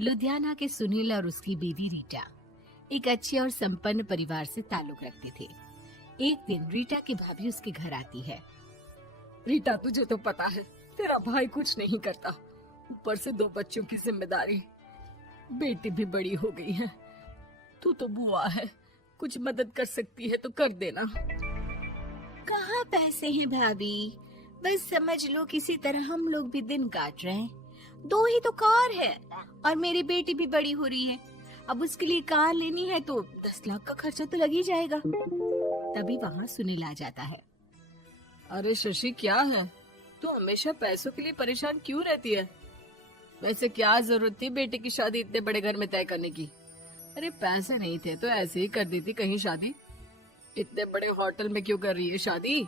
लुधियाना के सुनील और उसकी बीवी रीटा एक अच्छे और संपन्न परिवार से ताल्लुक रखते थे। एक दिन रीटा की भाभी उसके घर आती है। रीटा, तुझे तो पता है तेरा भाई कुछ नहीं करता, ऊपर से 2 बच्चों की जिम्मेदारी, बेटी भी बड़ी हो गई है। तू तो बुआ है, कुछ मदद कर सकती है तो कर देना। कहाँ पैसे हैं भाभी, बस समझ लो किसी तरह हम लोग भी दिन काट रहे हैं। 2 ही तो कार है और मेरी बेटी भी बड़ी हो रही है। अब उसके लिए कार लेनी है तो 10 लाख का खर्चा तो लग ही जाएगा। तभी वहाँ सुनील आ जाता है। अरे शशि, क्या है, तू हमेशा पैसों के लिए परेशान क्यों रहती है? वैसे क्या जरूरत थी बेटी की शादी इतने बड़े घर में तय करने की? अरे पैसे नहीं थे तो ऐसे ही कर देती कहीं शादी। इतने बड़े होटल में क्यों कर रही है शादी?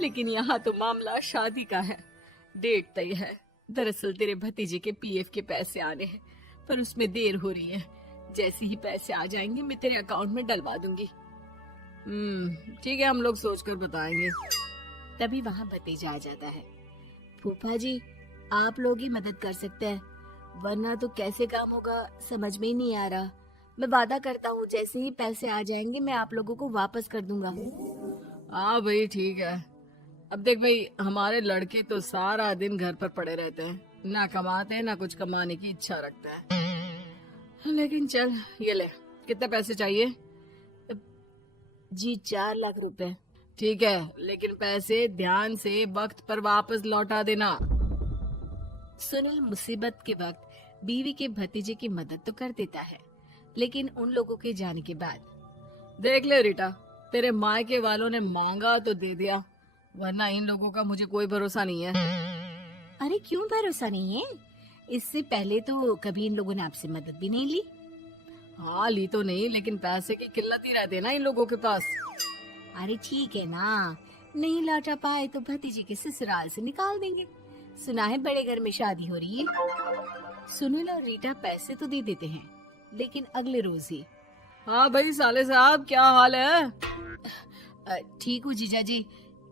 लेकिन यहाँ तो मामला शादी का है, डेट तय है। दरअसल तेरे भतीजे के पीएफ के पैसे आने हैं, पर उसमें देर हो रही है। जैसे ही पैसे आ जाएंगे मैं तेरे अकाउंट में डलवा दूंगी। ठीक है, हम लोग सोचकर बताएंगे। तभी वहाँ भतीजा आ जाता है। फूफा जी, आप लोग ही मदद कर सकते हैं, वरना तो कैसे काम होगा समझ में ही नहीं आ रहा। मैं वादा करता हूँ जैसे ही पैसे आ जाएंगे मैं आप लोगों को वापस कर दूंगा। हाँ भाई, ठीक है। अब देख भाई, हमारे लड़के तो सारा दिन घर पर पड़े रहते हैं, ना कमाते हैं ना कुछ कमाने की इच्छा रखते हैं। लेकिन चल, ये ले, कितने पैसे चाहिए? जी 4 लाख रुपए। ठीक है, लेकिन पैसे ध्यान से वक्त पर वापस लौटा देना। सुनील मुसीबत के वक्त बीवी के भतीजे की मदद तो कर देता है, लेकिन उन लोगों के जाने के बाद देख ले रीटा, तेरे मायके वालों ने मांगा तो दे दिया, वरना इन लोगों का मुझे कोई भरोसा नहीं है। अरे क्यों भरोसा नहीं है? इससे पहले तो कभी इन लोगों ने आपसे मदद भी नहीं ली। हाँ, ली तो नहीं, लेकिन पैसे की किल्लत ही रहती है ना इन लोगों के पास। अरे ठीक है ना, नहीं लौटा पाए तो भतीजे के ससुराल से निकाल देंगे। सुना है बड़े घर में शादी हो रही है। सुनील और रीटा पैसे तो दे देते हैं, लेकिन अगले रोज ही। हाँ भाई साले साहब, क्या हाल है? ठीक हूँ जीजा जी।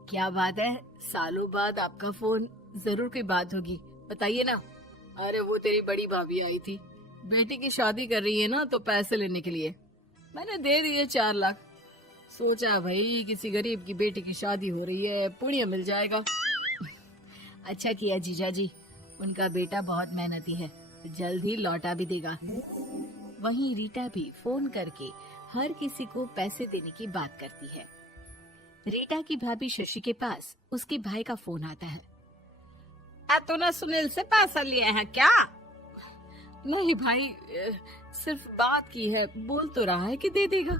क्या बात है, सालों बाद आपका फोन, जरूर कोई बात होगी, बताइए ना। अरे वो तेरी बड़ी भाभी आई थी, बेटी की शादी कर रही है ना, तो पैसे लेने के लिए मैंने दे दिए 4 लाख। सोचा भाई किसी गरीब की बेटी की शादी हो रही है, पुण्य मिल जाएगा। अच्छा किया जीजा जी, उनका बेटा बहुत मेहनती है, जल्द ही लौटा भी देगा। वहीं रीटा भी फोन करके हर किसी को पैसे देने की बात करती है। रीटा की भाभी शशि के पास उसके भाई का फोन आता है। तूने सुनील से पैसा लिया है क्या? नहीं भाई, सिर्फ बात की है, बोल तो रहा है कि दे देगा।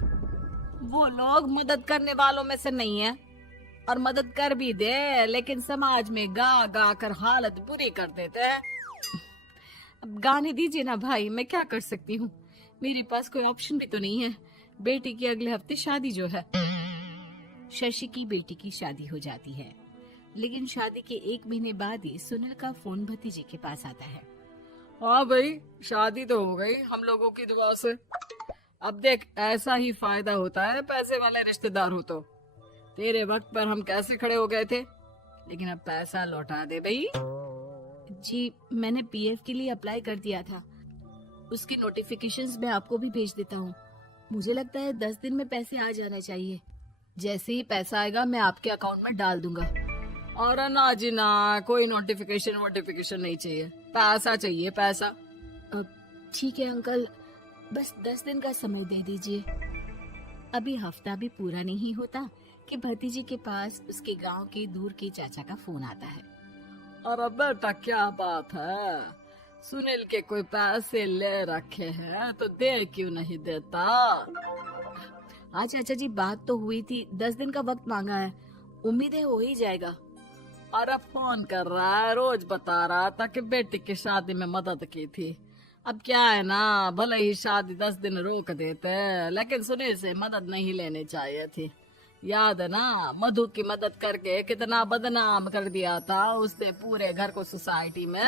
वो लोग मदद करने वालों में से नहीं है, और मदद कर भी दे लेकिन समाज में गा गा कर हालत बुरी कर देते हैं। अब गाने दीजिए ना भाई, मैं क्या कर सकती हूँ, मेरे पास कोई ऑप्शन भी तो नहीं है। बेटी की अगले हफ्ते शादी जो है। शशि की बेटी की शादी हो जाती है, लेकिन शादी के 1 महीने बाद ही सुनील का फोन भतीजे के पास आता है। हाँ भाई, शादी तो हो गई हम लोगों की दुआ से। अब देख, ऐसा ही फायदा होता है पैसे वाले रिश्तेदार हो तो। तेरे वक्त पर हम कैसे खड़े हो गए थे, लेकिन अब पैसा लौटा दे भाई। जी, मैंने पीएफ के लिए अप्लाई कर दिया था, उसकी नोटिफिकेशंस मैं आपको भी भेज देता हूँ। मुझे लगता है 10 दिन में पैसे आ जाना चाहिए। जैसे ही पैसा आएगा मैं आपके अकाउंट में डाल दूंगा। और ना जी ना, कोई नोटिफिकेशन नहीं चाहिए, पैसा चाहिए, पैसा। ठीक है अंकल, बस 10 दिन का समय दे दीजिए। अभी हफ्ता भी पूरा नहीं होता कि भतीजे के पास उसके गांव के दूर के चाचा का फोन आता है। अरे बेटा, क्या बात है, सुनील के कोई पैसे ले रखे हैं तो दे क्यों नहीं देता? हाँ चाचा जी, बात तो हुई थी, 10 दिन का वक्त मांगा है, उम्मीद है हो ही जाएगा। अरे फोन कर रहा है, रोज बता रहा था कि बेटी की शादी में मदद की थी। अब क्या है ना, भले ही शादी 10 दिन रोक देते, लेकिन सुनील से मदद नहीं लेनी चाहिए थी। याद है ना, मधु की मदद करके कितना बदनाम कर दिया था उसने पूरे घर को सोसाइटी में।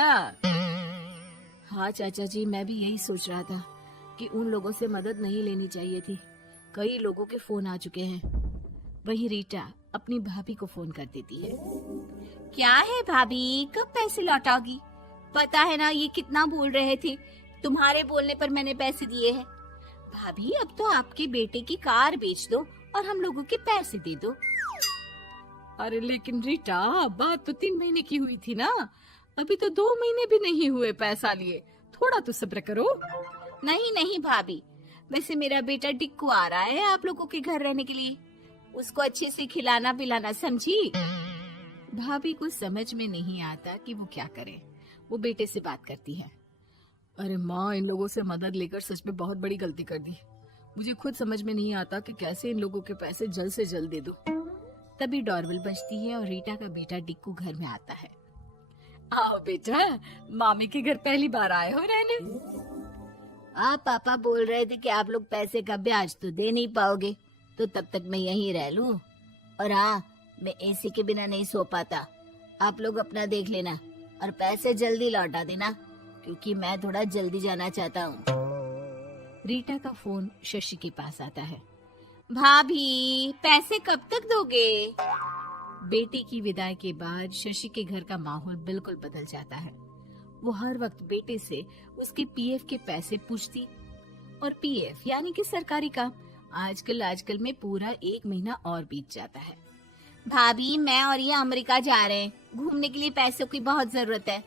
हाँ चाचा जी, मैं भी यही सोच रहा था कि उन लोगों से मदद नहीं लेनी चाहिए थी। कई लोगों के फोन आ चुके हैं। वही रीटा अपनी भाभी को फोन कर देती है। क्या है भाभी, कब पैसे लौटाओगी? पता है ना ये कितना बोल रहे थे, तुम्हारे बोलने पर मैंने पैसे दिए हैं। भाभी अब तो आपके बेटे की कार बेच दो और हम लोगों के पैसे दे दो। अरे लेकिन रीटा, बात तो 3 महीने की हुई थी ना, अभी तो 2 महीने भी नहीं हुए पैसा लिए, थोड़ा तो सब्र करो। नहीं नहीं भाभी, वैसे मेरा बेटा टिक्कू आ रहा है आप लोगों के घर रहने के लिए, उसको अच्छे से खिलाना पिलाना, समझी? भाभी को समझ में नहीं आता कि वो क्या करे। वो बेटे से बात करती है। अरे माँ, इन लोगों से मदद लेकर सच में बहुत बड़ी गलती कर दी। मुझे खुद समझ में नहीं आता कि कैसे इन लोगों के पैसे जल्द से जल्द दे दूं। तभी डोरबेल बजती है और रीटा का बेटा टिक्कू घर में आता है। आओ बेटा, मामी के घर पहली बार आए हो रहने? आप पापा बोल रहे थे कि आप लोग पैसे का ब्याज तो दे नहीं पाओगे, तो तब तक मैं यहीं रह लूं। और हाँ, मैं एसी के बिना नहीं सो पाता। आप लोग अपना देख लेना और पैसे जल्दी लौटा देना, क्योंकि मैं थोड़ा जल्दी जाना चाहता हूँ। रीटा का फोन शशि के पास आता है। भाभी, पैसे कब तक दोगे? बेटे की विदाई के बाद शशि के घर का माहौल बिल्कुल बदल जाता है। वो हर वक्त बेटे से उसके पीएफ के पैसे पूछती, और पीएफ यानी कि सरकारी काम। आजकल में पूरा 1 महीना और बीत जाता है। भाभी, मैं और ये अमेरिका जा रहे हैं, घूमने के लिए पैसों की बहुत जरूरत है।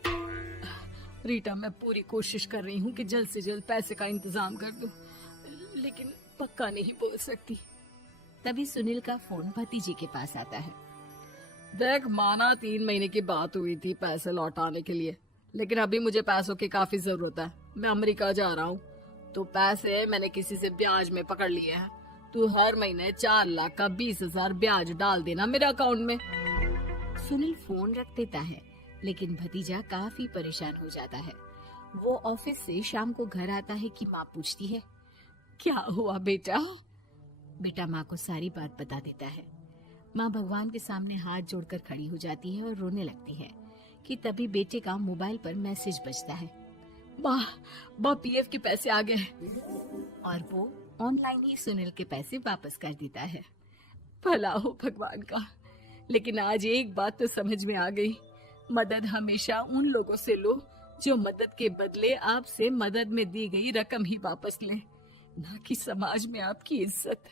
रीटा, मैं पूरी कोशिश कर रही हूँ कि जल्द से जल्द पैसे का इंतजाम कर दूं, लेकिन पक्का नहीं बोल सकती। तभी सुनील का फोन भतीजे के पास आता है। देख माना 3 महीने की बात हुई थी पैसे लौटाने के लिए, लेकिन अभी मुझे पैसों की काफी जरूरत है। मैं अमेरिका जा रहा हूँ, तो पैसे मैंने किसी से ब्याज में पकड़ लिए हैं। तू हर महीने 4 लाख का 20,000 ब्याज डाल देना मेरे अकाउंट में। सुनील फोन रख देता है, लेकिन भतीजा काफी परेशान हो जाता है। वो ऑफिस से शाम को घर आता है कि माँ पूछती है, क्या हुआ बेटा? बेटा माँ को सारी बात बता देता है। माँ भगवान के सामने हाथ जोड़कर खड़ी हो जाती है और रोने लगती है कि तभी बेटे का मोबाइल पर मैसेज बजता है। माँ, पीएफ के पैसे आ गए। और वो ऑनलाइन ही सुनील के पैसे वापस कर देता है। भला हो भगवान का। लेकिन आज एक बात तो समझ में आ गई, मदद हमेशा उन लोगों से लो जो मदद के बदले आपसे मदद में दी गई रकम ही वापस लें, ना कि समाज में आपकी इज्जत।